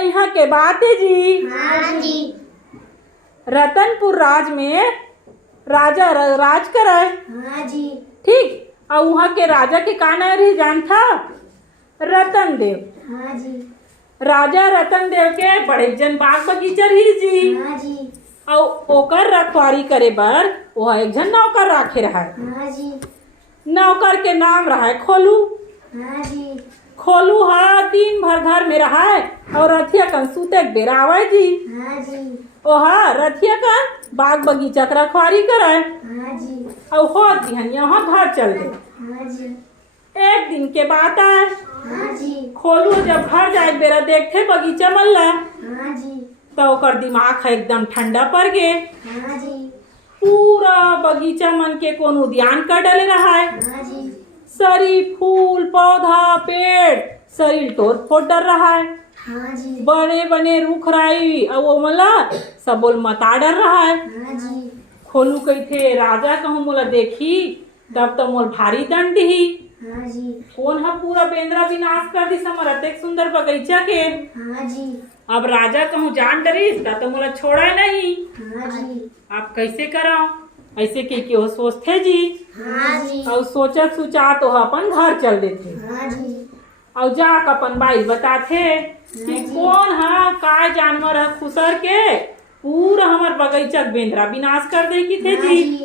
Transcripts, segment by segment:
यहाँ के बात है जी। हाँ जी। रतनपुर राज में राजा राज करे। हाँ जी। ठीक। और वहाँ के राजा के का नाम रही जान था? रतन देव। हाँ जी। राजा रतन देव के बड़े जन बाग बगीचा रही जी। हाँ जी। और ओकर रखवारी करे बर वो एक जन नौकर राखे रहा। हाँ जी। नौकर के नाम रहा खोलू। हाँ जी। खोलू हा दिन भर घर में रहा और रथिया कन सूते बेरा आवे जी। हाँ जी। ओहा रथिया कन बाग बगीचा के रखवारी करे। हाँ जी। और हो बिहनिया वहाँ घर चल दे। हाँ जी। एक दिन के बात है। हाँ जी। खोलू जब घर जाए बेरा देखते बगीचा मल्ला हाँ जी। तो ओकर दिमाग एकदम ठंडा पड़ गए। हाँ जी। पूरा बगीचा मन के कौन उद्यान कर डले रहा है। हाँ जी। सरी फूल पौधा पेड़ शरीर तोड़ फोड़ डर रहा है। हाँ जी। बने बने रुख राई और वो मला सब बोल मता डर रहा है। हाँ जी। खोलू कही थे राजा कहूँ मोला देखी तब तो मोल भारी दंड ही। हाँ जी। कौन है पूरा बेंद्रा विनाश कर दी समरत एक सुंदर बगीचा के। हाँ जी। अब राजा कहूँ जान डरीस तो मोला छोड़ा नहीं। हाँ जी। आप कैसे कराओ ऐसे के हो सोचते जी। हाँ जी। और सोचत सोचा तो अपन घर चल देते। हाँ जी। और जाक अपन बाई बताते कि कौन है का जानवर है खुसर के पूरा हमार बगीचा बेंद्रा विनाश कर दे की थे जी।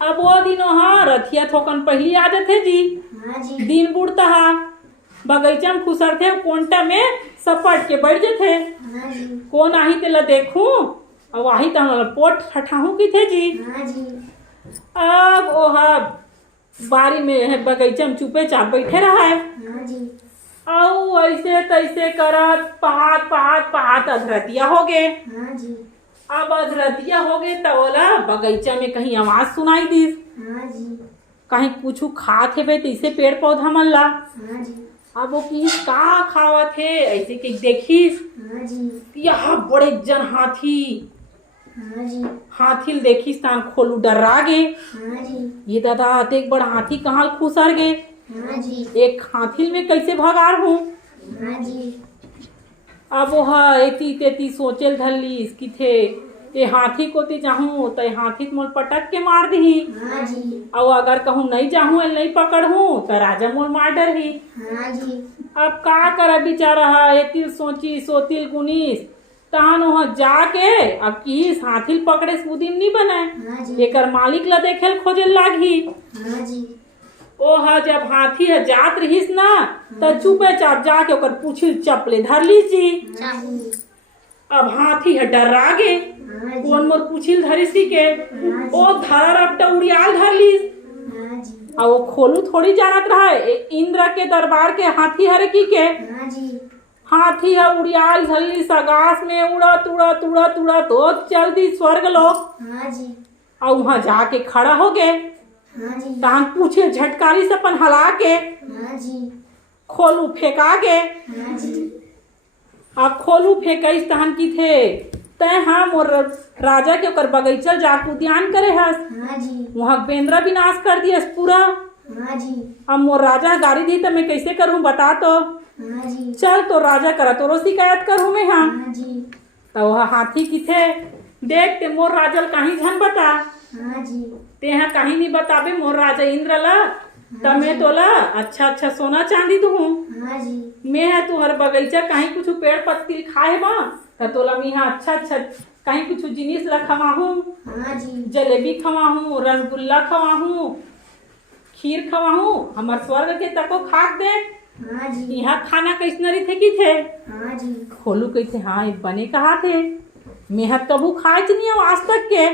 अब वो दिनों हाँ रथिया थोकन पहली आदत है जी। हाँ जी। दिन बुड़ता हा बगीचा में खुसर थे कोंटा में सपट के बैठ जाते। हाँ जी। कौन आही तेला देखूं और वही तो हमारा पोट ठठाहू की थे जी। हाँ जी। अब ओहा बारी में है बगीचा में चुपे चाप बैठे रहा है। हाँ जी। औ ऐसे तैसे करत पहात अधरतिया हो गए। हाँ जी। अब अधरतिया हो गए तो बोला बगीचा में कहीं आवाज सुनाई दी। हाँ जी। कहीं कुछ खात है तैसे पेड़ पौधा मन ला। हाँ जी। अब वो की का खावत है ऐसे के देखीस। हाँ जी। यहाँ बड़े जन हाथी। हाँ जी। हाथी देखीस तान खोलू डरा गे। हाँ जी। ये दादा एक बड़ा हाथी कहाँ खुसर गए। हाँ जी। एक हाथी में कैसे भगार हूँ। हाँ जी। अब वो एती तेती सोचल धरली इसकी थे ये हाथी को ती जाहूँ तो हाथी मोल पटक के मार दी। हाँ जी। और अगर कहूँ नहीं जाहूँ नहीं पकड़ूँ तो राजा मोल मार डर ही। हाँ जी। अब का कर बेचारा है तिल सोची सोतिल गुनीस तहन वहाँ जाके अब किस हाथी पकड़े सुदिन नहीं बनाए। हाँ जी। एकर मालिक ला देखे खोजे लागी। हाँ जी। ओह जब हाथी है जात रहीस ना तो चुपे चाप जाके ओकर पूछी चपले धर ली जी। हाँ जी। अब हाथी है डरा गे हाँ जी। कौन मोर पूछिल धरिसी के ओ धर अब उड़ियाल धर लीस। हाँ जी। और वो खोलू थोड़ी जानत रहा है इंद्र के दरबार के हाथी हरे की के। हाँ जी। हाथी है उड़ियाल धर लीस आकाश में उड़त उड़त उड़त उड़त तो चल दी स्वर्ग लोक। हाँ जी। और वहाँ जाके खड़ा हो गए। हाँ जी। तहन पूछे झटकारी से अपन हला के हाँ जी। खोलू फेंका के। हाँ जी। अब खोलू फेंकईस तहन की थे तय हाँ मोर राजा के ओकर बगीचा जाके उद्यान करे हस। हाँ जी। वहाँ बेंद्रा विनाश कर दियस पूरा। हाँ जी। अब मोर राजा गाड़ी दी तो मैं कैसे करूँ बता तो। हाँ जी। चल तो राजा करा तो शिकायत करूँ मैं। हाँ हाँ जी। तो वह हाथी की थे देख ते मोर राजल कहीं झन बता। हाँ जी। ते यहाँ कहीं नहीं बताबे मोर राजा इंद्र ला तब मैं तोला अच्छा अच्छा सोना चांदी दूँ। हाँ जी। मैं है तुहर बगीचा कहीं कुछ पेड़ पत्ती खाए बा तो तोला मैं यहाँ अच्छा अच्छा कहीं कुछ जिनिस ला खवाहूँ। हाँ जी। जलेबी खवाहूँ रसगुल्ला खवाहूँ खीर खवाहूँ हमार स्वर्ग के तको खाक दे। हाँ जी। यहाँ खाना कैसनरी थे की थे। हाँ जी। खोलू कैसे हाँ ये बने कहा थे मैं कबू खाए नहीं हूँ आज तक के।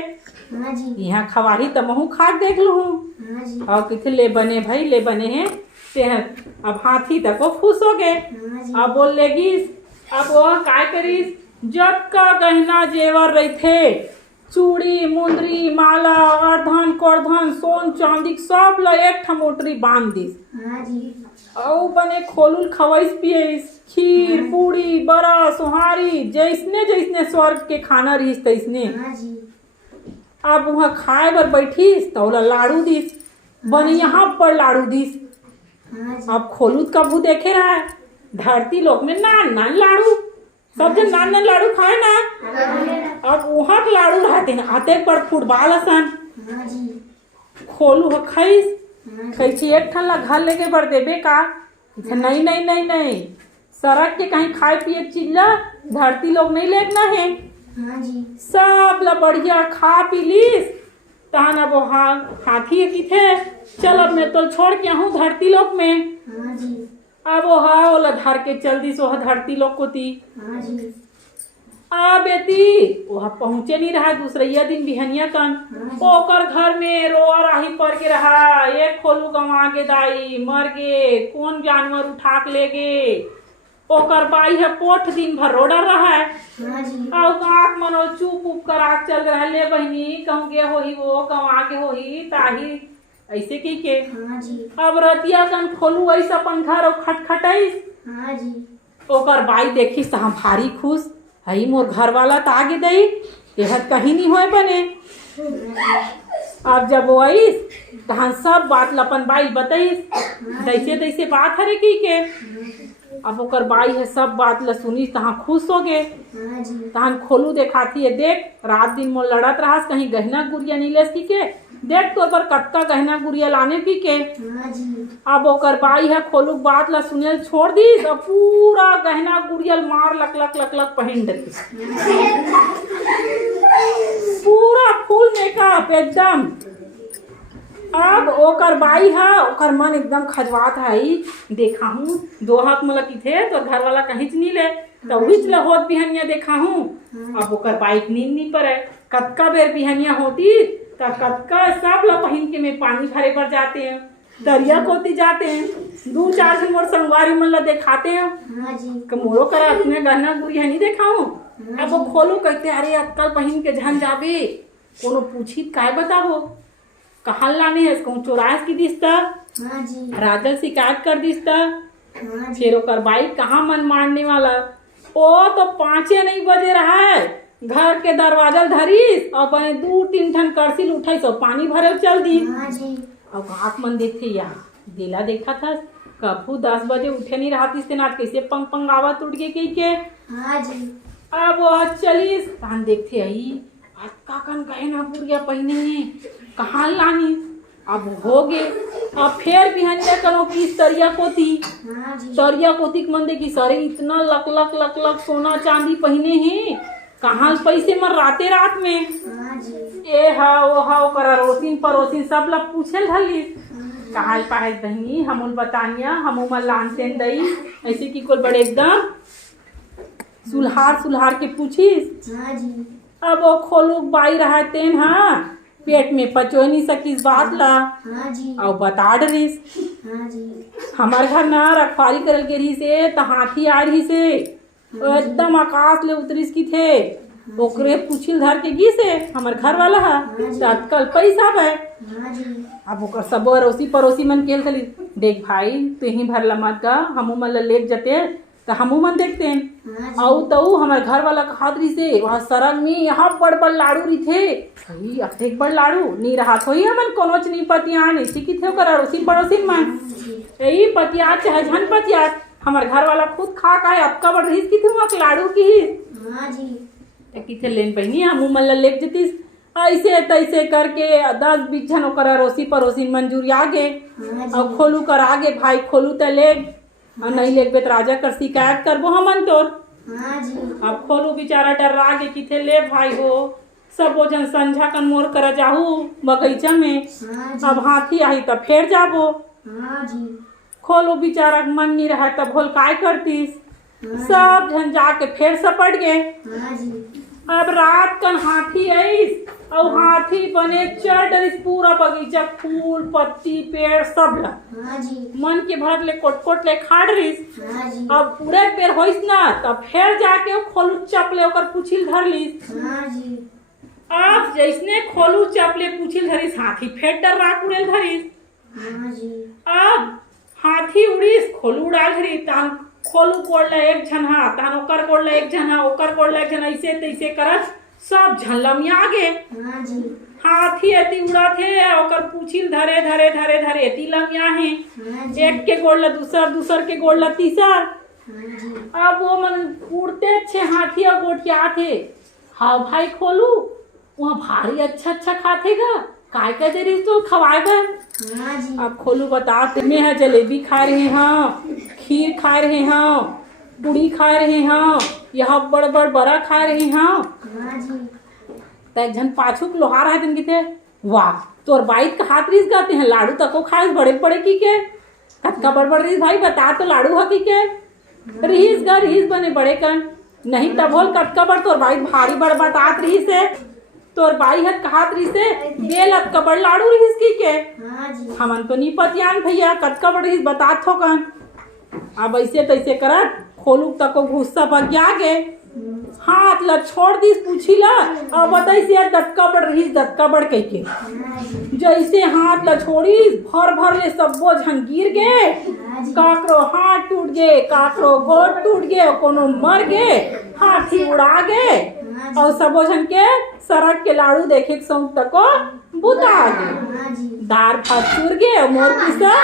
हाँ जी। यहाँ खवाही तो महू खा देख लू। हाँ जी। और किथे ले बने भाई ले बने हैं ते अब हाथी तक को खुश हो गए। हाँ जी। अब बोल लेगी अब वह काय करीस जब का गहना जेवर रही थे चूड़ी मुंदरी माला अर्धन करधन सोन चांदी सब ला एक ठमोटरी बांध दिस। हाँ जी। औ बने खोलुल खवाइस पियस खीर पूड़ी बड़ा सोहारी जैसने जैसने स्वर्ग के खाना रहीस तैसने। हाँ जी। अब वहाँ खाए बर बैठीस तो लाड़ू दिस बने यहाँ पर लाड़ू दिस। हाँ जी। अब खोलूत कबू देखे रहा है धरती लोक में नान नान लाड़ू सब जन नान नान लाड़ू खाए ना। अब वहाँ के लाड़ू रहते हैं आते पर फुटबॉल असन हाँ जी खोलू हो खैस कैसी एक ठन ला घर लेके बढ़ देबे का। नहीं नहीं नहीं नहीं सड़क के कहीं खाए पिए चीज ला धरती लोग नहीं लेना है। हाँ जी सब ला बढ़िया खा पी लीस तहन अब हाँ हाथी की थे चल अब मैं तो छोड़ के हूँ धरती लोक में। हाँ जी अब वो हाँ ओला धर के चल दी सो धरती लोक को ती। हाँ जी आ बेटी वहाँ पहुँचे नहीं रहा दूसरिया दिन बिहनिया कन ओकर घर में रोआ राही पड़ के रहा एक खोलू गंवा के दाई मर गे कौन जानवर उठा के ले गे। ओकर बाई है पोठ दिन भर रोड़ा रहा है हाँ जी और आँख मनो चुप उप कर आँख चल रहा है ले बहनी कहूँ गे होही वो कहूँ आगे होही ताही ऐसे की के। हाँ जी अब रतिया कन खोलू ऐसा अपन घर और खटखटाइस। हाँ जी ओकर बाई देखी हम भारी खुश हई मोर घर वाला तो आगे दई यह कहीं नहीं होए बने। अब जब वो आईस तहन सब बात लपन बाई बताइस दैसे दैसे बात हरे की के। अब ओकर बाई है सब बात ल सुनी तहाँ खुश हो गए। हाँ जी तहन खोलू देखाती है देख रात दिन मोर लड़त रहा कहीं गहना गुड़िया नहीं लेस की के देख तो पर कत्ता गहना गुड़िया लाने की के। हाँ जी अब ओकर बाई है खोलू बात ला सुने छोड़ दी तो पूरा गहना गुड़ियल मार लक लक लक लक पहन दी पूरा फुल मेकअप एकदम। अब ओकर बाई है ओकर मन एकदम खजवात है देखा हूँ दो हाथ मला की थे तो घर वाला कहीं नहीं ले तो वही चला होत बिहनिया देखा हूँ। अब ओकर बाई नींद नहीं पड़े कतका बेर बिहनिया होती तो कतका सब ला पहन के में पानी भरे पर जाते हैं दरिया कोती जाते हैं दो चार दिन मोर संगवारी मन ला दिखाते हैं हाँ जी कमोरो करा अपने गहना गुड़िया नहीं देखा हूँ। अब वो खोलू कहते अरे अक्कल पहन के झन जाबे कोनो पूछी काय बताबो कहाँ लाने है इसको चौरास की दिसता हाँ जी राजल शिकायत कर दिसता। हाँ जी फिर ओकर बाई कहाँ मन मारने वाला ओ तो 5 नहीं बजे रहा है घर के दरवाजा धरीस और बने 2-3 ठन करसिल उठाई सो पानी भरे चल दी। हाँ जी अब आँख मन देखते या दिला देखा था कभू 10 बजे उठे नहीं रहा थी ना कैसे पंग पंग आवत उठ गए कही के। हाँ जी अब वो चलीस तहन देखते आई आज का कन गहना बुढ़िया पहने कहाँ लानी। अब हो गए अब फिर बिहनिया कनो की तरिया कोती हाँ जी तरिया कोती के मन देखी सारे इतना लक लक लक लक सोना चांदी पहने हैं कहाँ पैसे मर राते रात में। हाँ जी ए हा ओ हा ओकर अरोसिन परोसिन सब ला पूछे धली कहाँ पाहे बहनी हमूल बतानिया हमू मन लानतेन दई ऐसे की कोई बड़े एकदम सुलहार सुलहार के पूछीस। हाँ जी अब वो खोलू बाई रहा तेन हाँ पेट में पचो नहीं सकीस बात ला हाँ जी और बता डरिस हाँ जी हमारे घर ना रखवारी करल के रही से तो हाथी आ रही से एकदम आकाश ले उतरिस की थे ओकरे पूछिल धर के गी से हमार घर वाला है तत्काल पैसा है। हाँ जी अब ओकर सब अड़ोसी पड़ोसी मन केल थली देख भाई तू ही भर लमत का हमू मन लेक जते तो हमू मन देखते हैं औ तो हमारे घर वाला खात रही से वहाँ सरग में यहाँ बड़ बड़ लाड़ू रही थे भाई अतेक बड़ लाड़ू नहीं रहा थोड़ी हमन कोनोच नहीं पतियान ऐसी की थे ओकर अड़ोसी पड़ोसी मन यही पतियात चाहे झन पतियात हमारे घर वाला खुद खा का है अब का बड़ रही की थी वहाँ लाड़ू की हाँ जी की थे लेन बहनी हमू मन लेक जतीस ऐसे तैसे करके 10-20 जन ओकर अड़ोसी पड़ोसी मंजूरी आगे और खोलू कर आगे भाई खोलू त ले और नहीं लेके तो राजा कर शिकायत करबो हमन तोर। हाँ जी अब खोलू बेचारा डर के किथे ले भाई हो सब वो जन संझा कन मोर कर जाहू बगीचा में हाँ जी अब हाथी आई तब फिर जाबो। हाँ जी खोलू बेचारा मन नहीं रहा तब भोल काय करतीस सब जन जाके फिर सपट गए। हाँ जी अब रात कन हाथी आईस और हाथी बने चढ़ डरिस पूरा बगीचा फूल पत्ती पेड़ सब ला हाँ जी मन के भर ले कोट कोट ले खाड़ रहीस। हाँ जी अब पूरे पेड़ होइस ना तब फिर जाके खोलू चपले ओकर पूछिल धर लीस। हाँ जी अब जैसने खोलू चपले पूछिल धरिस हाथी फिर डर उड़ेल धरिस। हाँ जी अब हाथी उड़ीस खोलू उड़ाल धरी तहन खोलू कोड़ला एक झन हा तहन ओकर कोड़ला एक झन हा ओकर कोड़ला एक झन ऐसे तैसे करत सब झल्लमिया आगे हाँ जी हाथी एती उड़ा थे ओकर पूछिल धरे धरे धरे धरे एती लमिया है हाँ जी एक के गोड़ला दूसर दूसर के गोड़ला तीसर। हाँ जी अब वो मन उड़ते अच्छे हाथी और गोठिया थे। हाँ भाई खोलू वहाँ भारी अच्छा अच्छा खाते गा काय का दे रही तो खवाए बर। हाँ जी। अब खोलू बता मैं है जलेबी खा रहे हैं, खीर खा रहे हैं, पूड़ी खा रहे हैं, यह बड़ बड़ बड़ा खा रहे हैं। हाँ जी। एक झन पाछू के लोहार है दिन थे वाह तोर बाइक का हाथ रीस गाते हैं लाडू तको खाए बड़े बड़े की के कतका बड़ बड़ रीस भाई बता तो लाडू है की के रीस गा रीस बने बड़े कन नहीं तब बोल कतका बड़ तोर बाइक भारी बड़ बतात रही से तोर बाई हत कहात रही से बेल कतका बड़ लाडू रहीस की के। हाँ जी। हमन तो नहीं पतियान भैया कतका बड़ रहीस बतात हो कन। अब ऐसे तैसे करत खोलू तको गुस्सा पर क्या गे हाथ ला छोड़ दी पूछी ला अब बताई से दत्का बढ़ रही दत्का बढ़ कह के जैसे हाथ ला छोड़ी भर भर ले सबो झन गिर गए काकरो हाथ टूट गए काकरो गोड़ टूट गए कोनो मर गए हाथी उड़ा गए और सबो झन के सड़क के लाड़ू देखे के सौंप तको बुता गए दार फात चूर गए मोर किसा